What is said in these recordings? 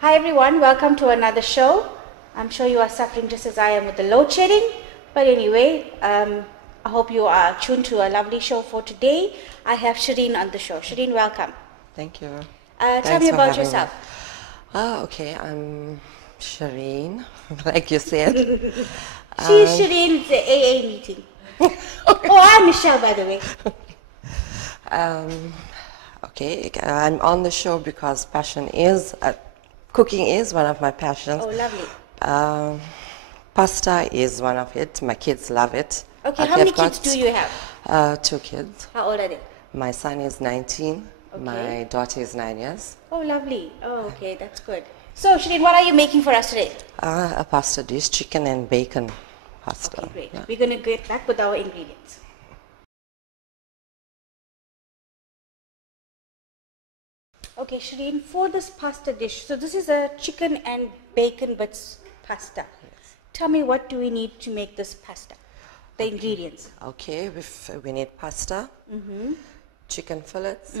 Hi everyone, welcome to another show. I'm sure you are suffering just as I am with the load shedding. But anyway, I hope you are tuned to a lovely show for today. I have Shireen on the show. Shireen, welcome. Thank you. Tell me about yourself. Okay, I'm Shireen, like you said. She's Shireen, it's the AA meeting. Oh, I'm Michelle, by the way. Okay, I'm on the show because cooking is one of my passions. Oh, lovely. Pasta is one of it. My kids love it. Okay, how many kids do you have? 2 kids. How old are they? My son is 19. Okay. My daughter is 9 years. Oh, lovely. Oh, okay, that's good. So, Shireen, what are you making for us today? A pasta dish, chicken and bacon pasta. Okay, great. Yeah. We're going to get back with our ingredients. Okay, Shireen, for this pasta dish, so this is a chicken and bacon bits pasta. Yes. Tell me, what do we need to make this pasta? The ingredients. Okay, we need pasta, chicken fillets,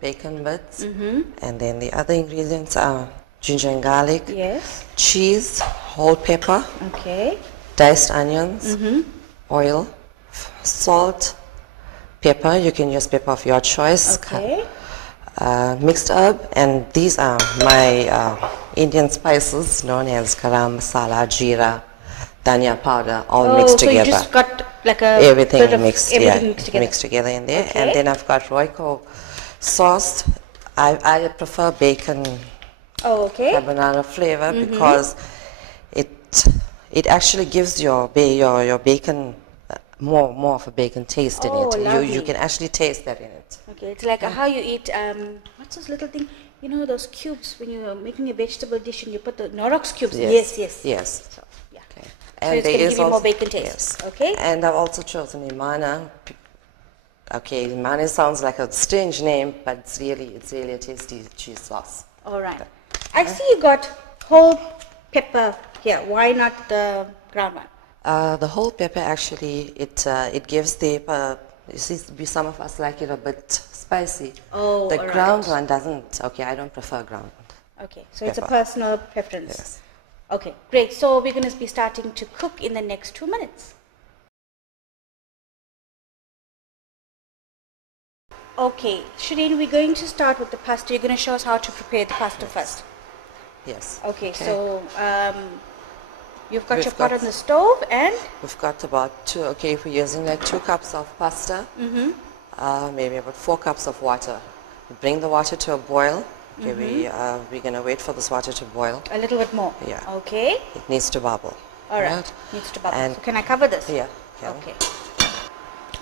bacon bits, and then the other ingredients are ginger and garlic, Yes. cheese, whole pepper, Okay. diced onions, oil, salt, pepper. You can use pepper of your choice. Okay. Mixed herb, and these are my Indian spices known as garam masala, jeera, dhania powder, all mixed so together. you just got like a Everything bit of mixed, everything yeah, mixed together. in there. Okay. And then I've got Royco sauce. I prefer bacon Oh, okay. carbonara flavor because it actually gives your bacon more of a bacon taste in Oh, it. You lovely. can actually taste that in it. Okay, it's like how you eat, what's this little thing? You know those cubes when you're making a vegetable dish and you put the Norox cubes? Yes. Yes. So, yeah. Okay. So it's going to give you more bacon taste. Yes. Okay. And I've also chosen Imana. Okay, Imana sounds like a strange name, but it's really a tasty cheese sauce. All right. I see you got whole pepper here. Why not the ground one? The whole pepper actually, it gives the, you see, some of us like it a bit spicy. Oh, the all ground right. one doesn't. Okay, I don't prefer ground. Okay, so it's a Pepper. personal preference. Yes. Okay, great. So we're going to be starting to cook in the next 2 minutes. Okay, Shireen, we're going to start with the pasta. You're going to show us how to prepare the pasta first. Yes. Okay, so you've got We've your pot got- on the stove and We've got about 2. Okay, if we're using like 2 cups of pasta, maybe about 4 cups of water. We bring the water to a boil. Okay, we're gonna wait for this water to boil. a little bit more. Yeah. Okay, It needs to bubble. all right. Needs to bubble. And So can I cover this? yeah. Yeah. Okay.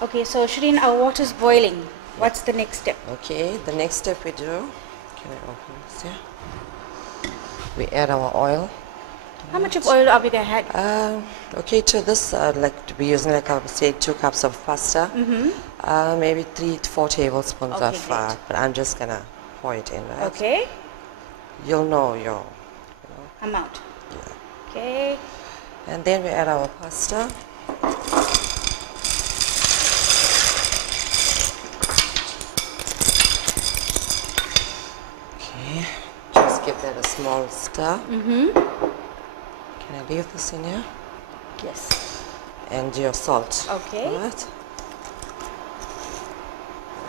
Okay, so Shireen, our water's boiling. What's the next step? Okay, the next step we do. Can I open this here? We add our oil. How much of oil are we going to add? Okay, to this, like to be using like I would say 2 cups of pasta. Maybe 3 to 4 tablespoons Okay, of. great. But I'm just gonna pour it in. Right? Okay, You'll know your. amount. Yeah. Okay. And then we add our pasta. Okay, just give that a small stir. Can I leave this in here? Yes. And your salt. Okay. Right.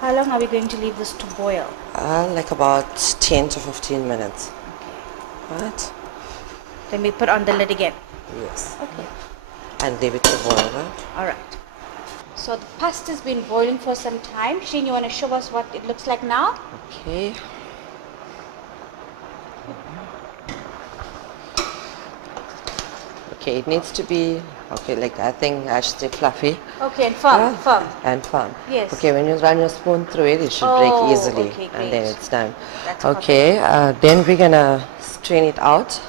How long are we going to leave this to boil? Like about 10 to 15 minutes. Right? Then we put on the lid again. Yes. Okay. And leave it to boil, right? All right. So the pasta's been boiling for some time. Shireen, you want to show us what it looks like now? Okay. Okay, it needs to be, okay, like I think I should say fluffy. Okay, and firm, Yeah. firm. And firm. Yes. Okay, when you run your spoon through it, it should Oh, break easily. okay, and then great. it's done. That's okay, then we're gonna strain it out.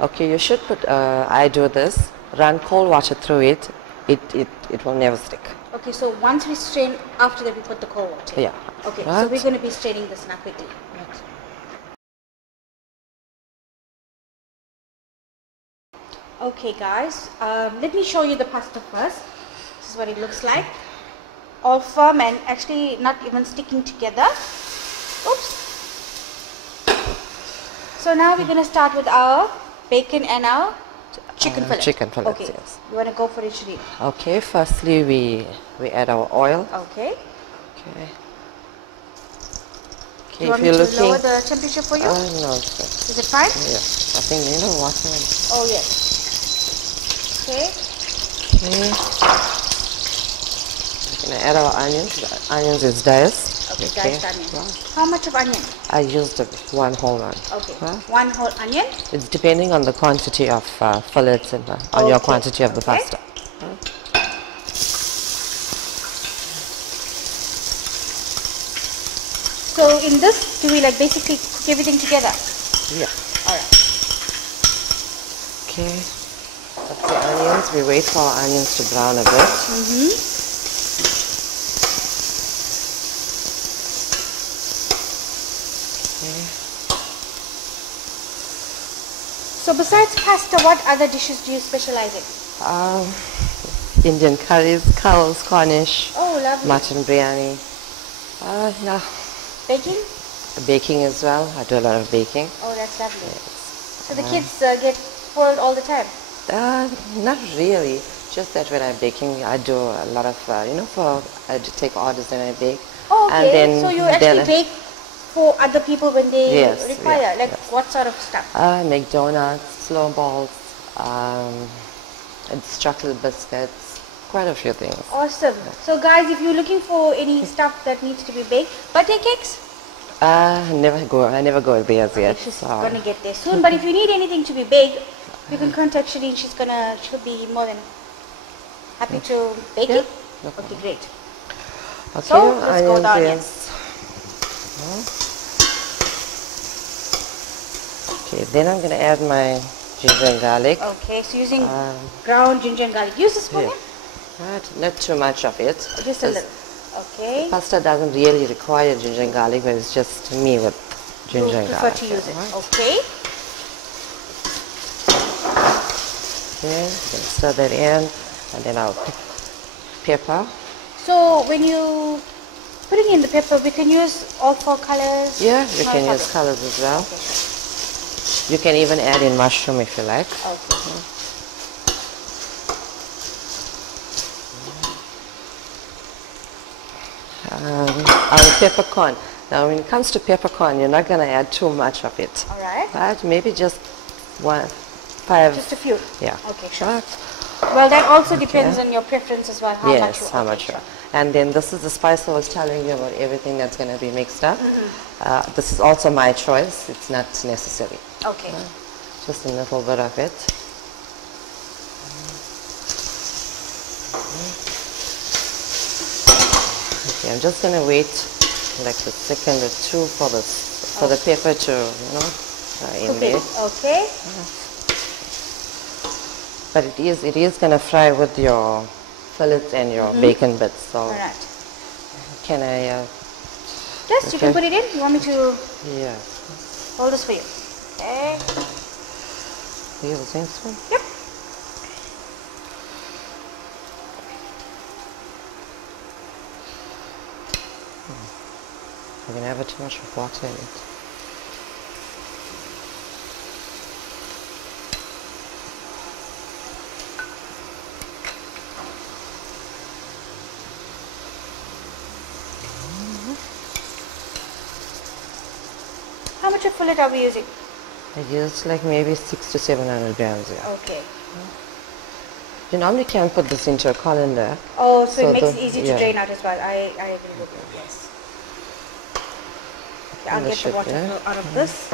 Okay, you should put, I do this, run cold water through it. It will never stick. Okay, so once we strain, after that we put the cold water. Yeah. Okay, so Right. we're going to be straining this now quickly. Okay guys, let me show you the pasta first. This is what it looks like. All firm and actually not even sticking together. Oops. So now we're going to start with our bacon and our chicken fillet. Chicken fillet, okay. yes. You want to go for it, Shireen? Okay, firstly we add our oil. Okay. Okay. Do you want me to lower the temperature for you? No. Is it fine? Yes. I think you know what. Oh yes. Okay. Okay. We're gonna add our onions. The onions is diced. Okay, diced onion. Right. How much of onion? I used one whole one. Okay. Right. One whole onion? It's depending on the quantity of fillets and on your quantity of the pasta. Right. So in this, do we like basically cook everything together? Yeah. Alright. Okay. That's the onions. We wait for our onions to brown a bit. Okay. So besides pasta, what other dishes do you specialize in? Indian curries, curls, Cornish, Oh, lovely. mutton biryani. Yeah. Baking? Baking as well. I do a lot of baking. Oh, that's lovely. So the kids get spoiled all the time? Not really. Just that when I'm baking, I do a lot of, I do take orders and I bake. Oh, okay. And then, so you actually bake for other people when they require? Yeah, like what sort of stuff? I make donuts, slow balls, and chocolate biscuits, quite a few things. Awesome. So guys, if you're looking for any stuff that needs to be baked, birthday cakes? I never go there as yet. She's gonna get there soon. But if you need anything to be baked, you can contact Shireen. She'll be more than happy to bake it. No Okay, great. Okay, So let's go down here. Okay, then I'm gonna add my ginger and garlic. Okay, so using ground ginger and garlic. Use a spoon. Yeah. Right, not too much of it. Just a little. Okay. Pasta doesn't really require ginger and garlic, but it's just me with ginger and garlic. Prefer to use it. Right. Okay. Okay, stir that in, and then I'll pick pepper. So when you putting in the pepper, we can use all four colors. Yeah, you can use colors as well. Okay, sure. You can even add in mushroom if you like. Okay. Our peppercorn. Now, when it comes to peppercorn, you're not going to add too much of it. All right. Right? Maybe just 5. Just a few. Yeah. Okay, sure. Right. Well, that also depends on your preference as well. How much you how much. sure. And then this is the spice I was telling you about, everything that's going to be mixed up. This is also my choice. It's not necessary. Okay. Just a little bit of it. Okay, I'm just going to wait like a second or two for the pepper to, in there. Okay. But it is going to fry with your fillets and your bacon bits. So All right. can I? Yes, you can put it in. You want me to Yeah. hold this for you? Okay. You use the same spoon? Yep. We're going to have too much of water in it. How much of fillet are we using? I use like maybe 600 to 700 grams. Yeah. Okay. You normally can put this into a colander. Oh, so it makes it the- easy to drain out as well. I agree with you. Yes. Okay, I'll get the water out of this.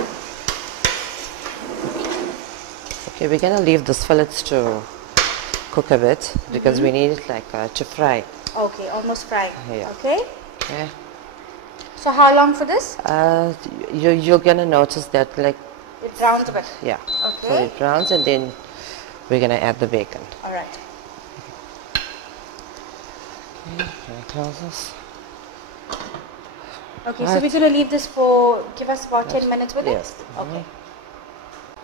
Okay, we're gonna leave this fillets to cook a bit because we need it like to fry. Okay, almost frying. Yeah. Okay. Okay. So how long for this? You're gonna notice that like It browns a bit. yeah. So Okay. it browns and then we're gonna add the bacon. All right. Okay, can I close this? Okay, so we're gonna leave this for give us about 10 minutes with Yes. it. Okay.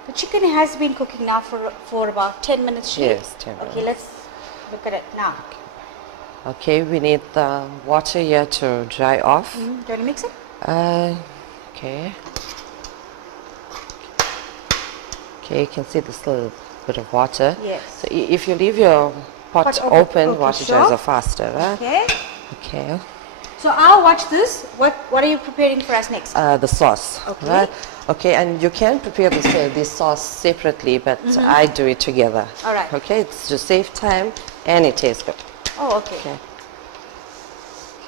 The chicken has been cooking now for about 10 minutes. Shireen. Yes, 10 Okay, minutes. let's look at it now. Okay, we need the water here to dry off. Do you want to mix it? Okay. Okay, you can see this little bit of water. Yes. So if you leave your pot open, okay, water sure. dries are faster, right? Okay. Okay. So I'll watch this. What are you preparing for us next? The sauce. Okay. Right? Okay, and you can prepare this sauce separately, but I do it together. All right. Okay, it's to save time and it tastes good. Oh, okay. Okay.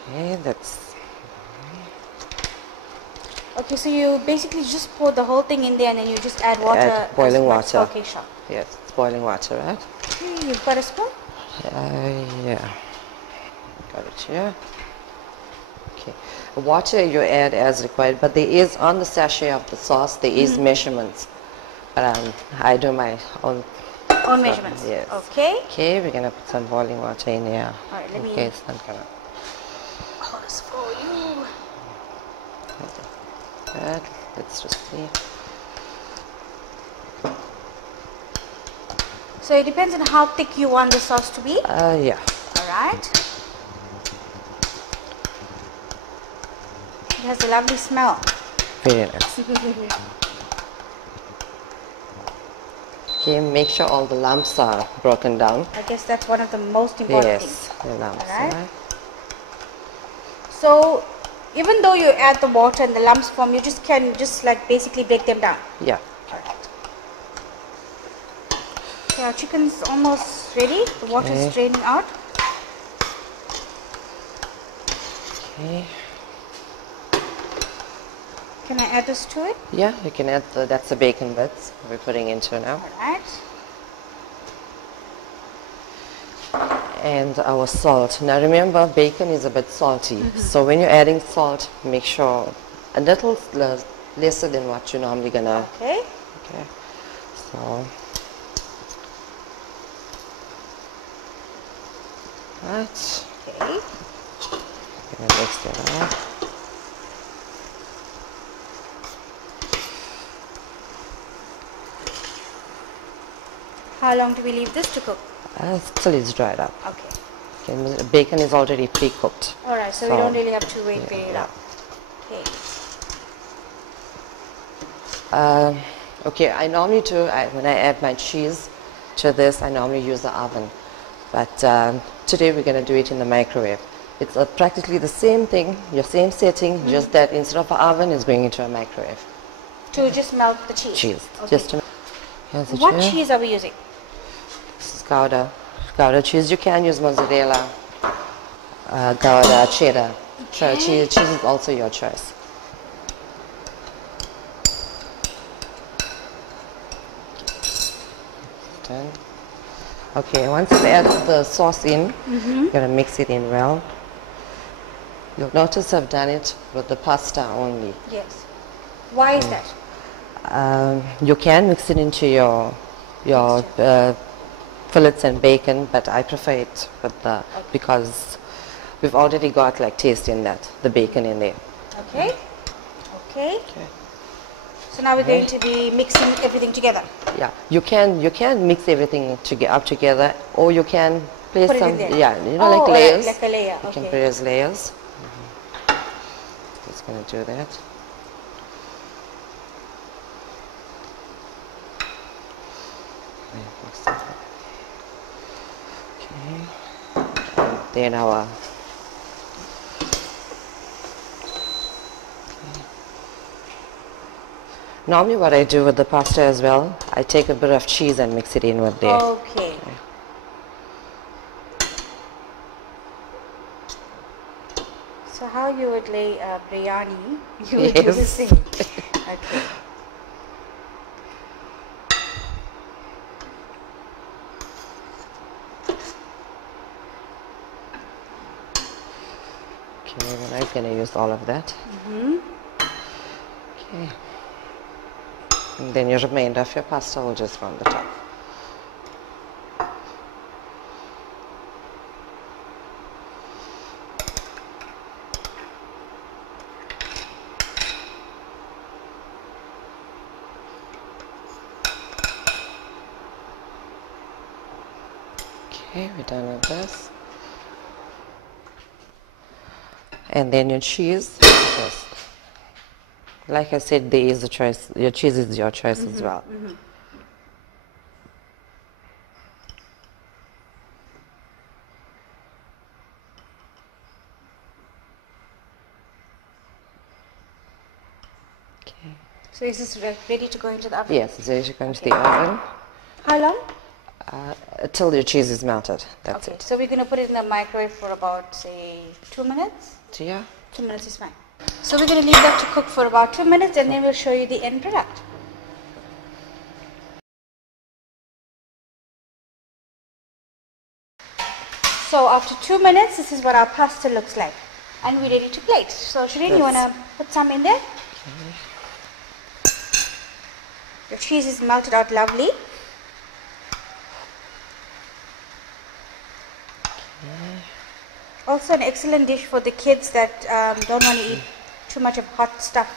Okay, that's. Okay, so you basically just pour the whole thing in there and then you just add water. Add boiling water. Okay, sure. Yes, it's boiling water, right? Okay, you've got a spoon? Yeah. Got it here. Okay. Water you add as required, but there is on the sachet of the sauce there is measurements. But I do my own. Own measurements. Yes. Okay. Okay, we're gonna put some boiling water in here. All right, let me. Okay, it's not gonna. Oh, this for you. That. Let's just see. So it depends on how thick you want the sauce to be. Yeah. All right. It has a lovely smell. Very nice. Okay, make sure all the lumps are broken down. I guess that's one of the most important things. Yes, the lumps. All right. Right? So even though you add the water and the lumps form, you can like basically break them down. Yeah. Okay, our chicken's almost ready. The water's draining out. Okay. Can I add this to it? Yeah, you can add that's the bacon bits we're putting into now. All right. And our salt. Now remember, bacon is a bit salty. So when you're adding salt, make sure a little lesser than what you're normally gonna. Okay. Okay. So. Right. Okay. Gonna mix that up. How long do we leave this to cook? Till it's dried up. Okay. Okay, bacon is already pre-cooked. All right, so we don't really have to wait very long. Okay. Okay, I normally do, when I add my cheese to this, I normally use the oven. But today we're going to do it in the microwave. It's practically the same thing, your same setting, just that instead of an oven, it's going into a microwave. To just melt the cheese? Cheese. Okay. Just to, what cheese are we using? This is Gouda. Gouda cheese. You can use mozzarella, Gouda, cheddar. Okay. Cheese is also your choice. Done. Okay, once you add the sauce in, you're going to mix it in well. You'll notice I've done it with the pasta only. Yes. Why is that? You can mix it into your fillets and bacon, but I prefer it with the because we've already got like taste in that, the bacon in there. Okay. Okay. So now we're going to be mixing everything together. Yeah, you can mix everything together, or you can place Put it some in there. like layers. Like a layer. You Okay. can put it as layers. Just gonna do that. Okay. Then our normally what I do with the pasta as well, I take a bit of cheese and mix it in with there. Okay. So how you would lay biryani, you would do the Yes. same. Okay. Okay, then I'm going to use all of that. Okay. And then your remainder of your pasta will just go on the top. Okay, we're done with this. And then your cheese. Just, like I said, there is a choice. Your cheese is your choice as well. So is this ready to go into the oven? Yes, it's ready to go into the oven. How long? Till your cheese is melted. That's Okay, it. so we're going to put it in the microwave for about, say, 2 minutes? Yeah. 2 minutes is fine. So we're going to leave that to cook for about 2 minutes and then we'll show you the end product. So after 2 minutes, this is what our pasta looks like. And we're ready to plate. So Shireen, you want to put some in there? Your cheese is melted out lovely. Also an excellent dish for the kids that don't want to eat too much of hot stuff.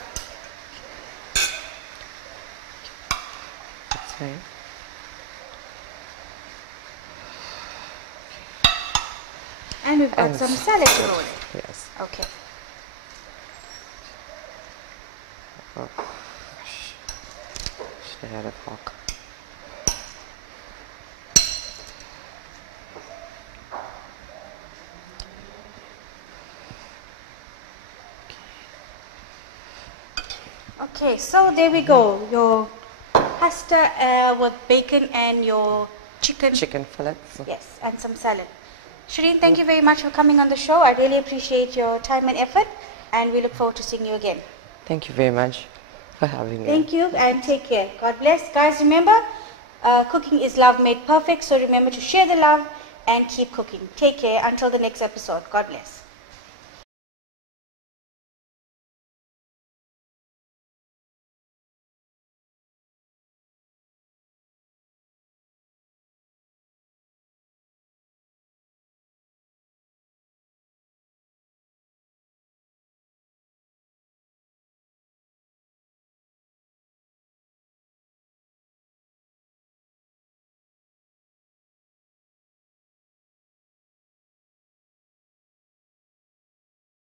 That's fine. And we've got some salad thrown in. Yes. Okay. Oh. Should have had a fork. Okay, so there we go. Your pasta with bacon and your chicken. Chicken fillets. Yes, and some salad. Shireen, thank you very much for coming on the show. I really appreciate your time and effort, and we look forward to seeing you again. Thank you very much for having me. Thank you, and take care. God bless. Guys, remember, cooking is love made perfect, so remember to share the love and keep cooking. Take care until the next episode. God bless.